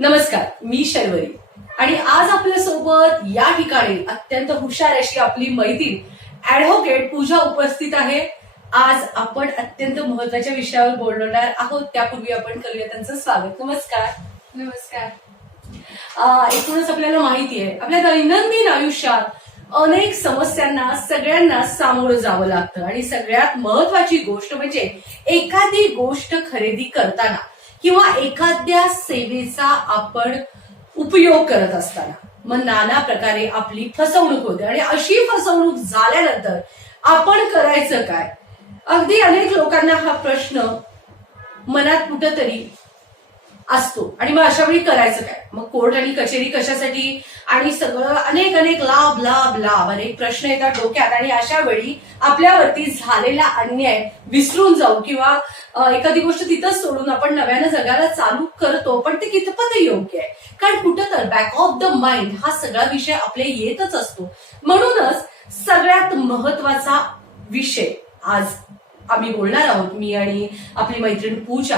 नमस्कार, मी शर्वरी आणि आज आपल्यासोबत या ठिकाणी अत्यंत हुशार अशी आपली मैत्रीण ऍडव्होकेट पूजा उपस्थित आहे. आज आपण अत्यंत महत्वाच्या विषयावर बोलणार आहोत. त्यापूर्वी आपण करूया त्यांचं स्वागत. नमस्कार. नमस्कार. एकूणच आपल्याला माहिती आहे आपल्या दैनंदिन आयुष्यात अनेक समस्यांना सगळ्यांना सामोरं जावं लागतं आणि सगळ्यात महत्वाची गोष्ट म्हणजे एखादी गोष्ट खरेदी करताना किंवा एखाद्या सेवेचा आपण उपयोग करत असताना मग नाना प्रकारे आपली फसवणूक होते आणि अशी फसवणूक झाल्यानंतर आपण करायचं काय. अगदी अनेक लोकांना हा प्रश्न मनात कुठंतरी असतो आणि मग अशा वेळी करायचं काय. मग कोर्ट आणि कचेरी कशासाठी आणि सगळं अनेक अनेक लाभ लाभ लाभ अनेक प्रश्न येतात डोक्यात आणि अशा वेळी आपल्यावरती झालेला अन्याय विसरून जाऊ किंवा एखादी गोष्ट तिथंच सोडून आपण नव्यानं जगायला चालू करतो. पण ते कितपत योग्य आहे, कारण कुठं तर बॅक ऑफ द माइंड हा सगळा विषय आपल्या येतच असतो. म्हणूनच सगळ्यात महत्वाचा विषय आज आम्ही बोलणार आहोत, मी आणि आपली मैत्रीण पूजा,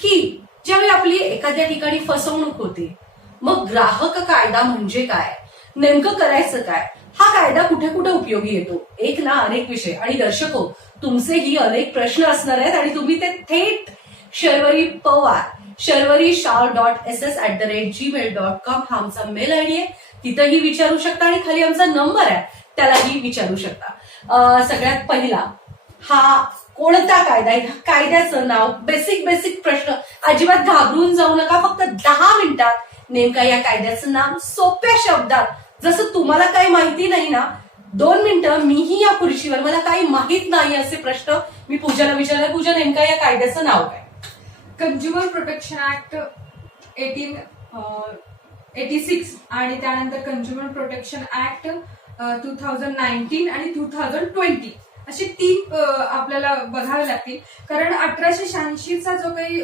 की ज्यावेळी आपली एखाद्या ठिकाणी फसवणूक होते मग ग्राहक कायदा म्हणजे काय, नेमकं करायचं काय, हा कायदा कुठे कुठे उपयोगी येतो. एक ना अनेक विषय आणि दर्शको तुमचेही अनेक प्रश्न असणार आहेत आणि तुम्ही ते थेट शर्वरी पवार sharwari.ss@gmail.com हा आमचा मेल आयडी आहे, तिथंही विचारू शकता आणि खाली आमचा नंबर आहे त्यालाही विचारू शकता. सगळ्यात पहिला हा कोणता कायदा आहे, कायद्याचं नाव, बेसिक प्रश्न, अजिबात घाबरून जाऊ नका. फक्त 10 मिनिटात नेमका या कायद्याचं नाव सोप्या शब्दात, जसं तुम्हाला काही माहिती नाही ना, 2 मिनिटं मीही या खुर्चीवर मला काही माहित नाही असे प्रश्न मी पूजाला विचारला. पूजा, नेमका या कायद्याचं नाव काय? कंझ्युमर प्रोटेक्शन ऍक्ट 1886 आणि त्यानंतर कंझ्युमर प्रोटेक्शन ऍक्ट 2019 आणि 2020 असे 3 आपल्याला बघावे लागतील. कारण 1886चा जो काही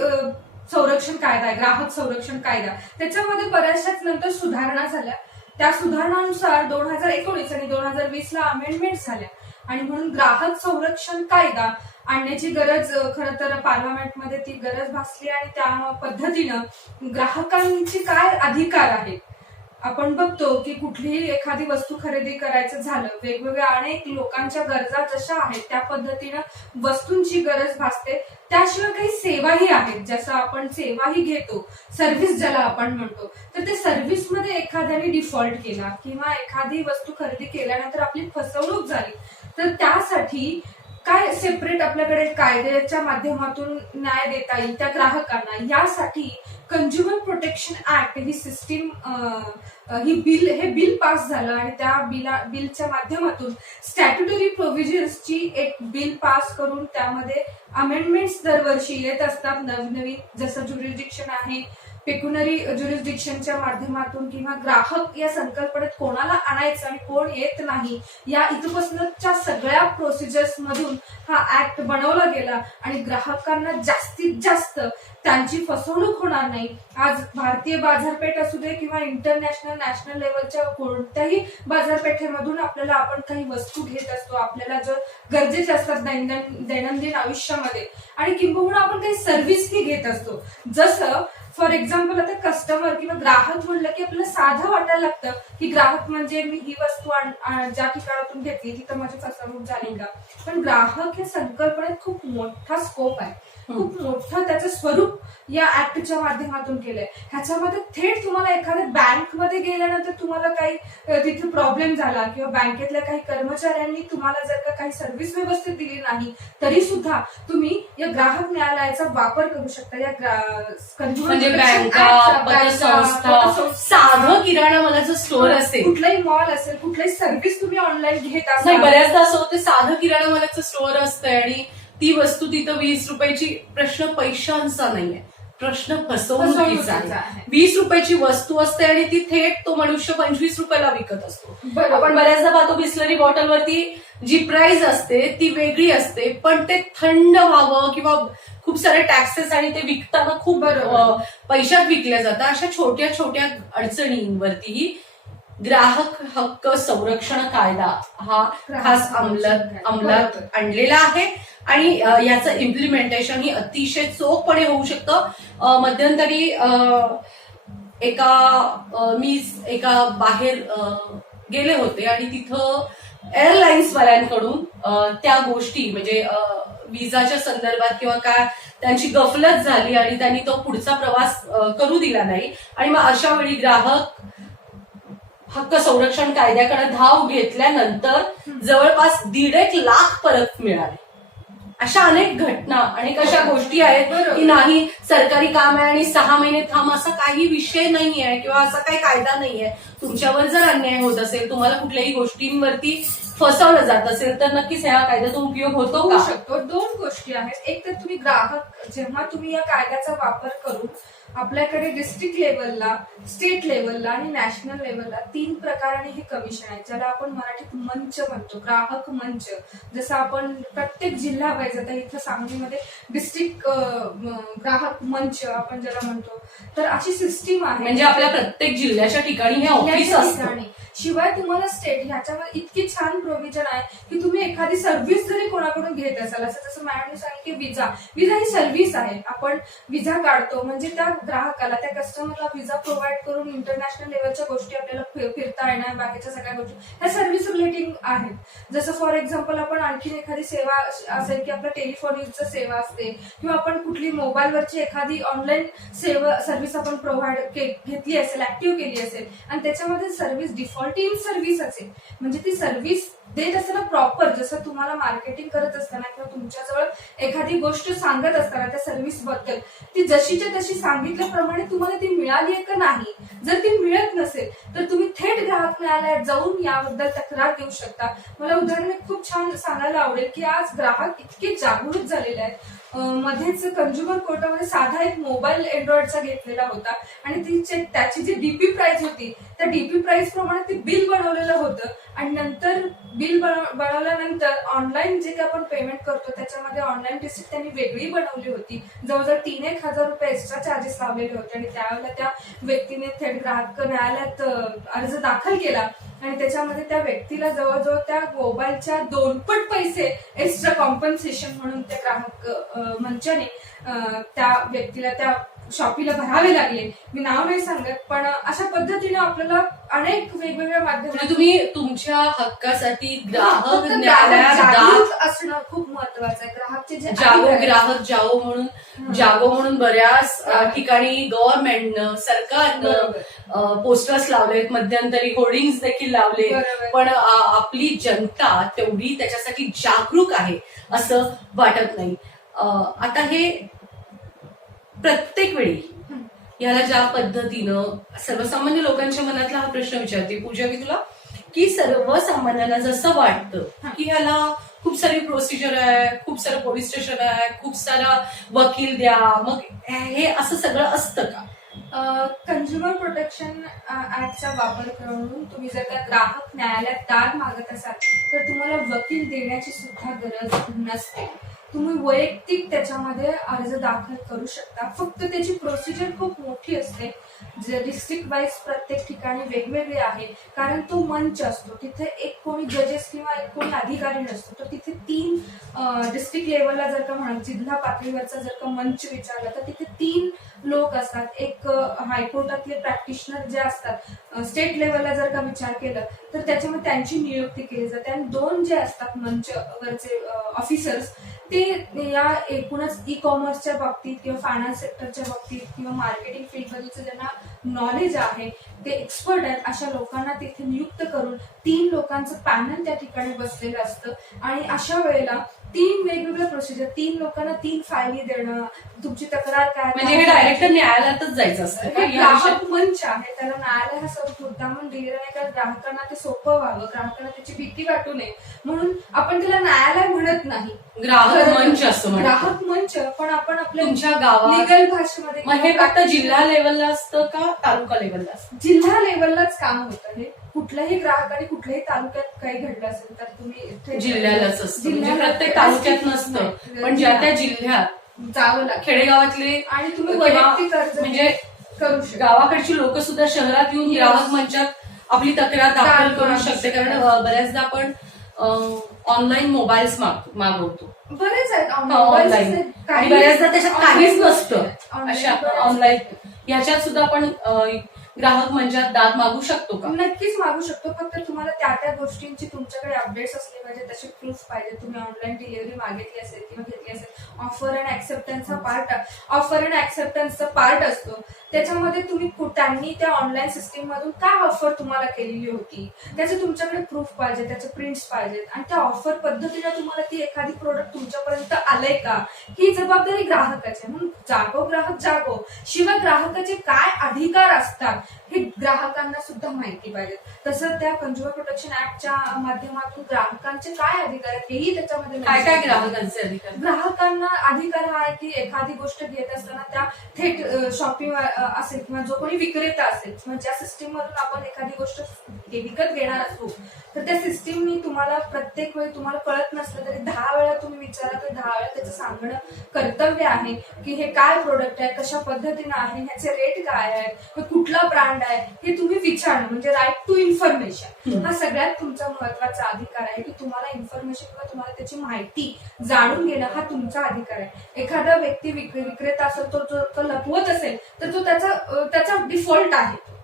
संरक्षण कायदा आहे, ग्राहक संरक्षण कायदा, त्याच्यामध्ये बऱ्याचशाच नंतर सुधारणा झाल्या. त्या सुधारणानुसार 2019 आणि 2020 ला अमेंडमेंट झाल्या आणि म्हणून ग्राहक संरक्षण कायदा आणण्याची गरज खरं तर पार्लमेंटमध्ये ती गरज भासली आणि त्या पद्धतीनं ग्राहकांचे काय अधिकार आहेत. आपण बघतो की कुठलीही एखादी वस्तू खरेदी करायचं झालं, वेगवेगळ्या अनेक लोकांच्या गरजा जशा आहेत त्या पद्धतीनं वस्तूंची गरज भासते. त्याशिवाय काही सेवाही आहेत, जसं आपण सेवाही घेतो, सर्व्हिस ज्याला आपण म्हणतो, तर ते सर्व्हिसमध्ये एखाद्याने डिफॉल्ट केला किंवा एखादी वस्तू खरेदी केल्यानंतर आपली फसवणूक झाली तर त्यासाठी काय सेपरेट आपल्याकडे कायद्याच्या माध्यमातून न्याय देता येईल त्या ग्राहकांना, यासाठी कंझ्युमर प्रोटेक्शन ऍक्ट ही सिस्टीम हे बिल पास झालं आणि त्या बिलच्या माध्यमातून स्टॅट्युटरी प्रोव्हिजन्सची एक बिल पास करून त्यामध्ये अमेंडमेंट्स दरवर्षी येत असतात नवनवीन, जसं ज्युरिस्डिक्शन आहे, पेक्युनरी ज्युरिस्डिक्शनच्या माध्यमातून किंवा ग्राहक या संकल्पनेत कोणाला आणायचं आणि कोण येत नाही या इथपासूनच्या सगळ्या प्रोसिजर्स मधून हा ऍक्ट बनवला गेला आणि ग्राहकांना जास्तीत जास्त त्यांची फसवणूक होणार नाही. आज भारतीय बाजारपेठ असू दे किंवा इंटरनॅशनल नॅशनल लेवलच्या कोणत्याही बाजारपेठेमधून आपल्याला आपण काही वस्तू घेत असतो, आपल्याला जो गरजेचे असतात दैनंदिन आयुष्यामध्ये, आणि किंबहुना आपण काही सर्व्हिसही घेत असतो. जसं फॉर एक्झाम्पल आता कस्टमर किंवा ग्राहक म्हणलं की आपल्याला साधं वाटायला लागतं की ग्राहक म्हणजे मी ही वस्तू ज्या ठिकाणातून घेतली तिथं माझी फसवणूक झाली का. पण ग्राहक या संकल्पनेत खूप मोठा स्कोप आहे, खूप मोठं त्याचं स्वरूप या ऍक्टच्या माध्यमातून केलंय. ह्याच्यामध्ये थेट तुम्हाला एखाद्या बँकमध्ये गेल्यानंतर तुम्हाला काही तिथे प्रॉब्लेम झाला किंवा बँकेतल्या काही कर्मचाऱ्यांनी तुम्हाला जर का काही सर्व्हिस व्यवस्थित दिली नाही तरी सुद्धा तुम्ही या ग्राहक न्यायालयाचा वापर करू शकता. या म्हणजे बँका, पतसंस्था, साधं किराणा मालाचं स्टोअर असेल, कुठलाही मॉल असेल, कुठलाही सर्व्हिस तुम्ही ऑनलाईन घेत नाही, असाल. बऱ्याचदा असं होतं साधं किराणा मालाचं स्टोअर असतंय आणि ती वस्तू तिथं 20 रुपयाची, प्रश्न पैशांचा नाहीये, प्रश्न फसवणुकीचा आहे. 20 रुपयाची वस्तू असते आणि ती थेट तो मनुष्य 25 रुपयाला विकत असतो. आपण बऱ्याचदा पाहतो बिस्लरी बॉटलवरती जी प्राइस असते ती वेगळी असते, पण ते थंड व्हावं किंवा खूप सारे टॅक्सेस आणि ते विकताना खूप पैशात विकल्या जातात. अशा छोट्या छोट्या अडचणींवरतीही ग्राहक हक्क संरक्षण कायदा हा खास अंमलात आणलेला आहे आणि याचं इम्प्लिमेंटेशन ही अतिशय चोखपणे होऊ शकतं. मध्यंतरी मी एका बाहेर गेले होते आणि तिथं एअरलाईन्स वाल्यांकडून त्या गोष्टी म्हणजे विजाच्या संदर्भात किंवा काय त्यांची गफलत झाली आणि त्यांनी तो पुढचा प्रवास करू दिला नाही आणि मग अशा वेळी ग्राहक हक्क संरक्षण कायद्याकडे धाव घेतल्यानंतर जवळपास 1.5 लाख परत मिळाले. अशा अनेक घटना, अनेक अशा गोष्टी आहेत की नाही सरकारी काम आहे आणि 6 महिने थांब असा काही विषय नाहीये किंवा असा काही कायदा नाहीये. तुमच्यावर जर अन्याय होत असेल, तुम्हाला कुठल्याही गोष्टींवरती फसवलं जात असेल तर नक्कीच ह्या कायद्याचा उपयोग होतो का? शकतो. 2 गोष्टी आहेत. एक तर तुम्ही ग्राहक जेव्हा तुम्ही या कायद्याचा वापर करून आपल्याकडे डिस्ट्रिक्ट लेवलला, स्टेट लेवलला आणि नॅशनल लेवलला 3 प्रकाराने हे कमिशन आहे, ज्याला आपण मराठीत मंच म्हणतो, ग्राहक मंच. जसं आपण प्रत्येक जिल्हा वाईज, आता इथं सांगलीमध्ये डिस्ट्रिक्ट ग्राहक मंच आपण ज्याला म्हणतो, तर अशी सिस्टीम आहे. म्हणजे आपल्या प्रत्येक जिल्ह्याच्या ठिकाणी हे ऑफिस असतं. शिवाय तुम्हाला स्टेट ह्याच्यामध्ये इतकी छान प्रोव्हिजन आहे की तुम्ही एखादी सर्व्हिस जरी कोणाकडून घेत असाल, असं जसं मॅडमने सांगितलं की विजा ही सर्व्हिस आहे. आपण विजा काढतो म्हणजे त्या ग्राहकाला, त्या कस्टमरला विजा प्रोव्हाइड करून इंटरनॅशनल लेवलच्या गोष्टी आपल्याला फिरता येणार, बाकीच्या सगळ्या गोष्टी ह्या सर्व्हिस रिलेटिंग आहेत. जसं फॉर एक्झाम्पल आपण आणखी एखादी सेवा असेल की आपल्या टेलिफोनिकची सेवा असते किंवा आपण कुठली मोबाईलवरची एखादी ऑनलाईन सेवा सर्व्हिस आपण प्रोव्हाइड घेतली असेल, ऍक्टिव्ह केली असेल आणि त्याच्यामध्ये सर्व्हिस डिफॉल्ट इन सर्व्हिस असेल, म्हणजे ती सर्व्हिस देत असताना प्रॉपर, जसं तुम्हाला मार्केटिंग करत असताना किंवा तुमच्याजवळ एखादी गोष्ट सांगत असताना त्या सर्व्हिस बद्दल ती जशीच्या तशी सांगितल्याप्रमाणे तुम्हाला ती मिळाली आहे का नाही. जर ती मिळत नसेल तर तुम्ही थेट ग्राहक न्यायालयात जाऊन याबद्दल तक्रार देऊ शकता. मला उदाहरण खूप छान सांगायला आवडेल की आज ग्राहक इतके जागृत झालेले आहेत. मध्येच कंझ्युमर कोर्टामध्ये साधा एक मोबाईल अँड्रॉइडचा घेतलेला होता आणि त्याची जी डीपी प्राइस होती त्या डीपी प्राइस प्रमाणे ते बिल बनवलेलं होतं आणि नंतर बिल बनवल्यानंतर ऑनलाईन जे काही आपण पेमेंट करतो त्याच्यामध्ये ऑनलाईन रिसिप्ट त्यांनी वेगळी बनवली होती. जवळजवळ 3-1 हजार रुपये एक्स्ट्रा चार्जेस लावलेले होते आणि त्यावेळेला त्या व्यक्तीने थेट ग्राहक न्यायालयात अर्ज दाखल केला आणि त्याच्यामध्ये त्या व्यक्तीला जवळजवळ त्या मोबाईलच्या 2 पट पैसे एक्स्ट्रा कॉम्पन्सेशन म्हणून त्या ग्राहक मंचाने त्या व्यक्तीला, त्या शॉपीला भरावे लागले. मी नाव नाही सांगत, पण अशा पद्धतीने आपल्याला अनेक वेगवेगळ्या माध्यमातून तुम्ही तुमच्या हक्कासाठी ग्राहक न्यायालयात असणं खूप महत्वाचं आहे. ग्राहकचे जे ग्राहक जागो म्हणून बऱ्याच ठिकाणी गव्हर्नमेंटनं, सरकारनं पोस्टर्स लावलेत, मध्यंतरी होर्डिंग्स देखील लावले, पण आपली जनता तेवढी त्याच्यासाठी जागरूक आहे असं वाटत नाही. आता हे प्रत्येक वेळी याला ज्या पद्धतीनं सर्वसामान्य लोकांच्या मनातला हा प्रश्न विचारते पूजा मी तुला, की सर्वसामान्यांना जसं वाटतं की ह्याला खूप सारी प्रोसिजर आहे, खूप सारं पोलीस स्टेशन आहे, खूप सारा वकील द्या, मग हे असं सगळं असतं का? कंझ्युमर प्रोटेक्शन ऍक्टचा वापर करून तुम्ही जर का ग्राहक न्यायालयात दाद मागत असाल तर तुम्हाला वकील देण्याची सुद्धा गरज नसते. तुम्ही वैयक्तिक त्याच्यामध्ये अर्ज दाखल करू शकता. फक्त त्याची प्रोसिजर खूप मोठी असते. डिस्ट्रिक्ट वाईज प्रत्येक ठिकाणी वेगवेगळे आहे, कारण तो मंच असतो. तिथे एक कोणी जजेस किंवा एक कोणी अधिकारी नसतो. तर तिथे 3 डिस्ट्रिक्ट लेवलला जर का म्हणा, जिल्हा पातळीवरचा जर का मंच विचारला तर तिथे 3 लोक असतात. एक हायकोर्टातले प्रॅक्टिशनर जे असतात. स्टेट लेवलला जर का विचार केला तर त्याच्यामध्ये त्यांची नियुक्ती केली जाते आणि 2 जे असतात मंचवरचे ऑफिसर्स ते या एकूणच ई कॉमर्सच्या बाबतीत किंवा फायनान्स सेक्टरच्या बाबतीत किंवा मार्केटिंग फील्डबद्दलचं ज्यांना नॉलेज आहे, ते एक्सपर्ट आहेत, अशा लोकांना तिथे नियुक्त करून 3 लोकांचं पॅनल त्या ठिकाणी बसलेलं असतं आणि अशा वेळेला 3 वेगवेगळ्या प्रोसिजर, 3 लोकांना 3 फायली देणं, तुमची तक्रार काय, म्हणजे हे डायरेक्ट न्यायालयातच जायचं असतं. ग्राहक मंच आहे, त्याला न्यायालय हा सर्व मुद्दा म्हणून दिलेला आहे का ग्राहकांना ते सोपं व्हावं, ग्राहकांना त्याची भीती वाटू नये म्हणून आपण त्याला न्यायालय म्हणत नाही, ग्राहक मंच असतो. ग्राहक मंच, पण आपण आपल्या तुमच्या गावात लिगल भाषेमध्ये हे फक्त जिल्हा लेवलला असतं का तालुका लेवलला असतं? जिल्हा लेवललाच काम होतं. हे कुठल्याही ग्राहकाने कुठल्याही तालुक्यात काही घडलं असेल तर तुम्ही जिल्ह्यालाच असतं, म्हणजे प्रत्येक तालुक्यात नसतं, पण ज्या त्या जिल्ह्यात जावं लागतं. खेडेगावातले आणि तुम्ही वैयक्तिक अर्ज म्हणजे गावाकडची लोक सुद्धा शहरात येऊन ग्राहक मंचात आपली तक्रार दाखल करू शकते. कारण बऱ्याचदा आपण ऑनलाईन मोबाईल्स मागवतो, बरेच आहेत ऑनलाईन, आणि बऱ्याचदा त्याच्यात काहीच नसतं. अशा ऑनलाईन ह्याच्यात सुद्धा आपण ग्राहक मंचात दाद मागू शकतो का? नक्कीच मागू शकतो, फक्त तुम्हाला त्या गोष्टींची तुमच्याकडे अपडेट्स असले पाहिजे, तसे प्रूफ पाहिजे. तुम्ही ऑनलाईन डिलिव्हरी मागितली असेल किंवा घेतली असेल, ऑफर अँड ऍक्सेप्टन्सचा पार्ट असतो. त्याच्यामध्ये तुम्ही त्यांनी त्या ऑनलाईन सिस्टीम मधून काय ऑफर तुम्हाला केलेली होती त्याचे तुमच्याकडे प्रूफ पाहिजे, त्याचे प्रिंट्स पाहिजेत, आणि त्या ऑफर पद्धतीने तुम्हाला ती एखादी प्रोडक्ट तुमच्यापर्यंत आलंय का, ही जबाबदारी ग्राहकाची. म्हणून जागो ग्राहक जागो. शिवाय ग्राहकाचे काय अधिकार असतात हे ग्राहकांना सुद्धा माहिती पाहिजे. तसं त्या कंझ्युमर प्रोटेक्शन ऍक्टच्या माध्यमातून ग्राहकांचे काय अधिकार आहेत हेही त्याच्यामध्ये काय काय ग्राहकांचे अधिकार? ग्राहकांना अधिकार हा आहे की एखादी गोष्ट घेत असताना त्या थेट शॉपिंग असेल किंवा जो कोणी विक्रेता असेल किंवा ज्या सिस्टीम मधून आपण एखादी गोष्ट विकत घेणार असू, तर त्या सिस्टीमनी तुम्हाला प्रत्येक वेळी तुम्हाला कळत नसलं तरी 10 वेळा तुम्ही विचारा, तर 10 वेळा त्याचं सांगणं कर्तव्य आहे की हे काय प्रोडक्ट आहे, कशा पद्धतीनं आहे, ह्याचे रेट काय आहे, कुठला ब्रँड आहे, हे तुम्ही विचारणं म्हणजे राईट टू इन्फॉर्मेशन हा सगळ्यात तुमचा महत्वाचा अधिकार आहे की तुम्हाला इन्फॉर्मेशन किंवा तुम्हाला त्याची माहिती जाणून घेणं हा तुमचा अधिकार आहे. एखादा व्यक्ती विक्रेता असेल तो लपवत असेल तर तो त्याचा डिफॉल्ट आहे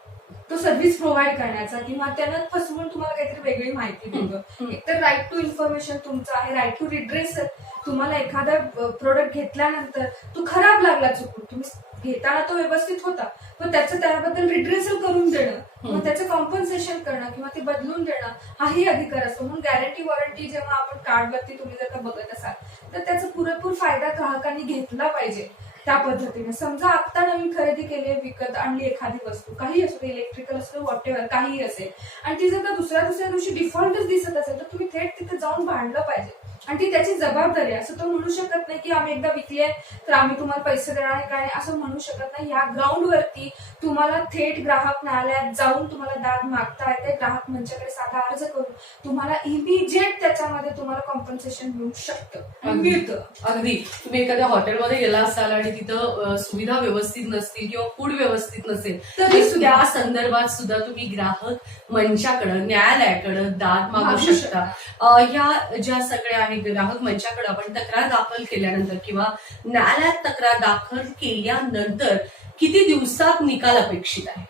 तो सर्व्हिस प्रोव्हाइड करण्याचा, किंवा त्यांना फसवून तुम्हाला काहीतरी वेगळी माहिती देतो. एकतर राईट टू इन्फॉर्मेशन तुमचा आहे. Right to redressal. तुम्हाला एखादा प्रोडक्ट घेतल्यानंतर तो खराब लागला चुकून, तुम्ही घेताना तो व्यवस्थित होता, पण त्याबद्दल रिड्रेसल करून देणं किंवा त्याचं कॉम्पन्सेशन करणं किंवा ते बदलून देणं हाही अधिकार असतो. म्हणून गॅरंटी वॉरंटी जेव्हा आपण कार्डवरती तुम्ही जर का बघत असाल तर त्याचा पुरेपूर फायदा ग्राहकांनी घेतला पाहिजे. त्या पद्धतीने समजा आता नवीन खरेदी केली, विकत आणली एखादी वस्तू, काही असो, इलेक्ट्रिकल असो, व्हॉटेवर काहीही असेल, आणि ती जर का दुसऱ्या दिवशी डिफॉल्टच दिसत असेल तर तुम्ही थेट तिथे जाऊन भांडलं पाहिजे, आणि ती त्याची जबाबदारी आहे. असं तो म्हणू शकत नाही की आम्ही एकदा विकले तर आम्ही तुम्हाला पैसे देणार नाही, काय असं म्हणू शकत नाही. या ग्राउंडवरती तुम्हाला थेट ग्राहक न्यायालयात जाऊन तुम्हाला दाद मागता येते. ग्राहक मंचाकडे साधा अर्ज करून तुम्हाला इमिजिएट त्याच्यामध्ये तुम्हाला कॉम्पन्सेशन मिळू शकतं, मिळतं. अगदी. तुम्ही एखाद्या हॉटेलमध्ये गेला असाल आणि तिथं सुविधा व्यवस्थित नसतील किंवा फूड व्यवस्थित नसेल तरी त्या संदर्भात सुद्धा तुम्ही ग्राहक मंचाकडे, न्यायालयाकडे दाद मागू शकता. ह्या ज्या सगळ्या आहेत ग्राहक मंचाकडे आपण तक्रार दाखल केल्यानंतर किंवा न्यायालयात तक्रार दाखल केल्यानंतर किती दिवसात निकाल अपेक्षित आहे?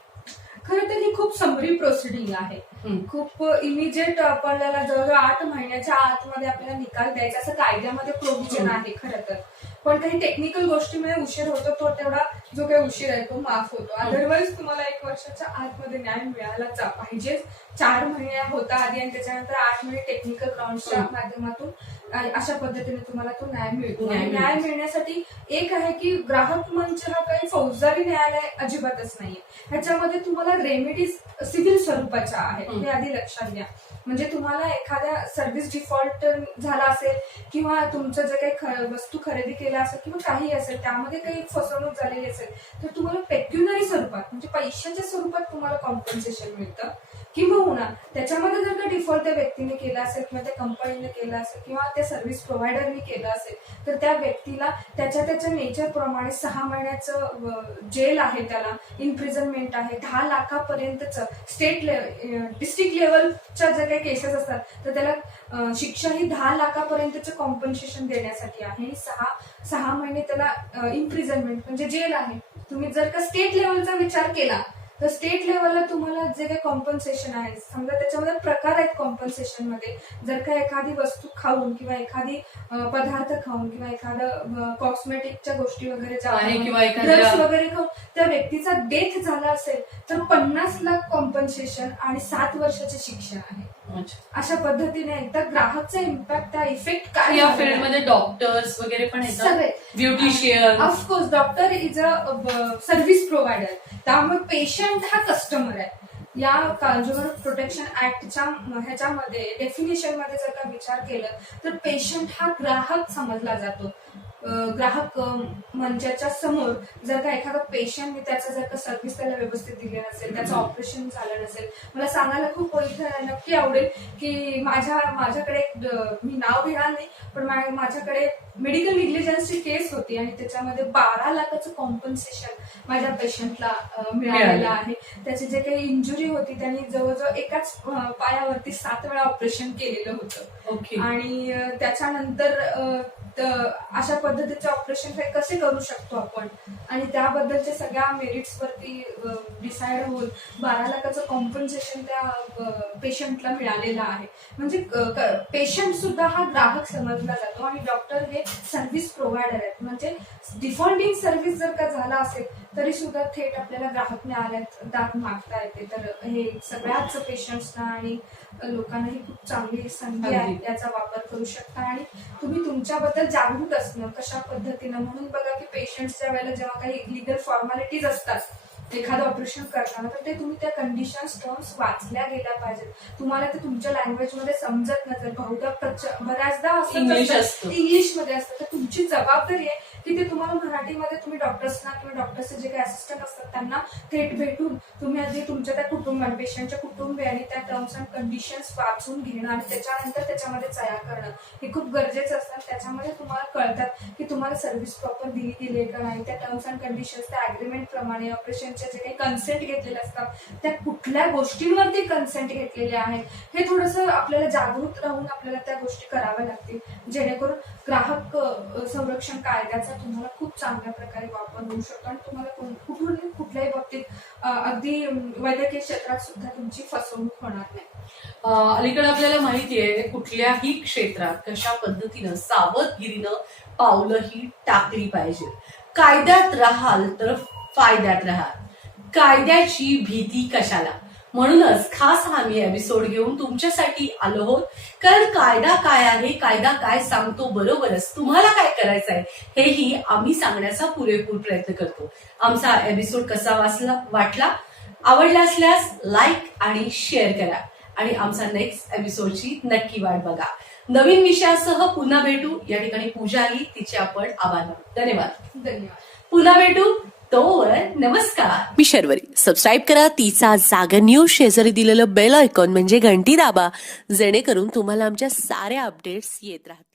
खरं तर ही खूप समरी प्रोसिडिंग आहे. खूप इमिजिएट आपल्याला जवळजवळ 8 महिन्याच्या आतमध्ये आपल्याला निकाल द्यायचा असं कायद्यामध्ये प्रोव्हिजन आहे खरं तर. पण काही टेक्निकल गोष्टीमुळे उशीर होतो, तो तेवढा जो काही उशीर आहे तो माफ होतो. अदरवाईज तुम्हाला 1 वर्षाच्या आतमध्ये न्याय मिळायला पाहिजे. 4 महिने होता आधी आणि त्याच्यानंतर 8 महिने टेक्निकल ग्राउंडच्या माध्यमातून अशा पद्धतीने तुम्हाला तो न्याय मिळतो. आणि न्याय मिळण्यासाठी एक आहे की ग्राहक मंच हा काही फौजदारी न्यायालय अजिबातच नाहीये. ह्याच्यामध्ये तुम्हाला रेमेडीज सिव्हिल स्वरूपाच्या आहेत, हे आधी लक्षात घ्या. म्हणजे तुम्हाला एखाद्या सर्व्हिस डिफॉल्ट झाला असेल किंवा तुमचं जे काही वस्तू खरेदी केला असेल किंवा काही असेल त्यामध्ये काही फसवणूक झालेली असेल तर तुम्हाला पेक्युनरी स्वरूपात म्हणजे पैशाच्या स्वरूपात तुम्हाला कॉम्पन्सेशन मिळतं. किंवा त्याच्यामध्ये जर का डिफॉल्ट त्या व्यक्तीने केला असेल किंवा त्या कंपनीने केला असेल किंवा त्या सर्व्हिस प्रोव्हायडरने केलं असेल तर त्या व्यक्तीला त्याच्या नेचर प्रमाणे 6 महिन्याचं जेल आहे, त्याला इम्प्रिझनमेंट आहे, 10 लाखापर्यंतचं स्टेट लेवल डिस्ट्रिक्ट लेवलच्या ज्या काही केसेस असतात तर त्याला शिक्षा ही 10 लाखापर्यंतचं कॉम्पन्सेशन देण्यासाठी आहे. 6 महिने त्याला इम्प्रिझनमेंट म्हणजे जेल आहे. तुम्ही जर का स्टेट लेवलचा विचार केला तर स्टेट लेवलला तुम्हाला जे काही कॉम्पन्सेशन आहे, समजा त्याच्यामध्ये प्रकार आहेत कॉम्पन्सेशन मध्ये. जर का एखादी वस्तू खाऊन किंवा एखादी पदार्थ खाऊन किंवा एखादं कॉस्मेटिकच्या गोष्टी वगैरे किंवा ड्रग्स वगैरे खाऊन त्या व्यक्तीचा डेथ झाला असेल तर 50 लाख कॉम्पन्सेशन आणि 7 वर्षाची शिक्षा आहे. अशा पद्धतीने एकदा ग्राहकचा इम्पॅक्ट, त्या इफेक्ट काय. या फील्डमध्ये डॉक्टर्स वगैरे पण येतात, सगळे beautician. Of course doctor is a service provider, त्यामुळे पेशंट हा कस्टमर आहे. या कंझ्युमर प्रोटेक्शन ऍक्टच्या ह्याच्यामध्ये डेफिनेशन मध्ये जर का विचार केला तर पेशंट हा ग्राहक समजला जातो. ग्राहक मंचाच्या समोर जर का एखादा पेशंटने त्याचा जर का सर्व्हिस त्याला व्यवस्थित दिली नसेल, त्याचं ऑपरेशन झालं नसेल, मला सांगायला खूप नक्की आवडेल की माझ्याकडे मी नाव घेणार नाही पण माझ्याकडे मेडिकल निग्लिजन्सची केस होती आणि त्याच्यामध्ये 12 लाखाचं कॉम्पन्सेशन माझ्या पेशंटला मिळालेलं आहे. त्याची जे काही इंजुरी होती त्यांनी जवळजवळ एकाच पायावरती 7 वेळा ऑपरेशन केलेलं होतं. आणि त्याच्यानंतर अशा पद्धतीचे ऑपरेशन कसे करू शकतो आपण आणि त्याबद्दलच्या सगळ्या मेरिट्स वरती डिसाइड होऊन 12 लाखाचं कॉम्पन्सेशन त्या पेशंटला मिळालेलं आहे. म्हणजे पेशंट सुद्धा हा ग्राहक समजला जातो आणि डॉक्टर हे सर्व्हिस प्रोव्हायडर आहेत. म्हणजे डिफॉल्टिंग सर्व्हिस जर का झाला असेल तरी सुद्धा थेट आपल्याला ग्राहक मिळाल्यात दाद मागता येते. तर हे सगळ्याच पेशंट्सना आणि लोकांना ही खूप चांगली संधी आहे, याचा वापर करू शकता. आणि तुम्ही तुमच्याबद्दल जागरूक असणं कशा पद्धतीनं, म्हणून बघा की पेशंट्स ज्या वेळेला जेव्हा काही लिगल फॉर्मॅलिटीज असतात एखादं ऑपरेशन करताना, तर ते तुम्ही त्या कंडिशन्स टर्म्स वाचल्या गेल्या पाहिजेत. तुम्हाला ते तुमच्या लँग्वेजमध्ये समजत नसेल, बहुधा बऱ्याचदा इंग्लिशमध्ये असतं, तर तुमची जबाबदारी आहे की ते तुम्हाला मराठीमध्ये तुम्ही डॉक्टर्सना किंवा डॉक्टर्सचे जे काही असिस्टंट असतात त्यांना थेट भेटून तुम्ही आधी तुमच्या त्या कुटुंबाने पेशंटच्या कुटुंबियांनी त्या टर्म्स अँड कंडिशन्स वाचून घेणं आणि त्याच्यानंतर त्याच्यामध्ये सह्या करणं हे खूप गरजेचं असतं. त्याच्यामध्ये तुम्हाला कळतात की तुम्हाला सर्व्हिस प्रॉपर दिली गेली आहे का नाही, त्या टर्म्स अँड कंडिशन्स त्या अग्रीमेंट प्रमाणे ऑपरेशनचे जे काही कन्सेंट घेतलेले असतात त्या कुठल्या गोष्टींवरती कन्सेंट घेतलेले आहेत, हे थोडंसं आपल्याला जागृत राहून आपल्याला त्या गोष्टी कराव्या लागतील, जेणेकरून ग्राहक संरक्षण कायद्याचा तुम्हाला खूप चांगल्या प्रकारे वापर होऊ शकतो आणि तुम्हाला कुठल्याही बाबतीत अगदी वैद्यकीय क्षेत्रात सुद्धा तुमची फसवणूक होणार नाही. अलीकडे आपल्याला माहिती आहे कुठल्याही क्षेत्रात कशा पद्धतीनं सावधगिरीनं पावलं ही टाकली पाहिजे. कायद्यात राहाल तर फायद्यात राहाल, कायद्याची भीती कशाला. म्हणूनच खास आम्ही एपिसोड घेऊन तुमच्यासाठी आलो आहोत. कारण कायदा काय आहे, कायदा काय सांगतो, बरोबरच तुम्हाला काय करायचं आहे हेही आम्ही सांगण्याचा पुरेपूर प्रयत्न करतो. आमचा एपिसोड कसा वाटला, आवडला असल्यास लाईक आणि शेअर करा आणि आमचा नेक्स्ट एपिसोडची नक्की वाट बघा. नवीन विषयासह पुन्हा भेटू. या ठिकाणी पूजा आली, तिचे आपण आभार मानू. धन्यवाद. पुन्हा भेटू. तोवर नमस्कार. मी शर्वरी. सबस्क्राईब करा तिचा जागर न्यूज. शेजारी दिलेलं बेल आयकॉन म्हणजे घंटी दाबा, जेणेकरून तुम्हाला आमच्या साऱ्या अपडेट्स येत राहतील.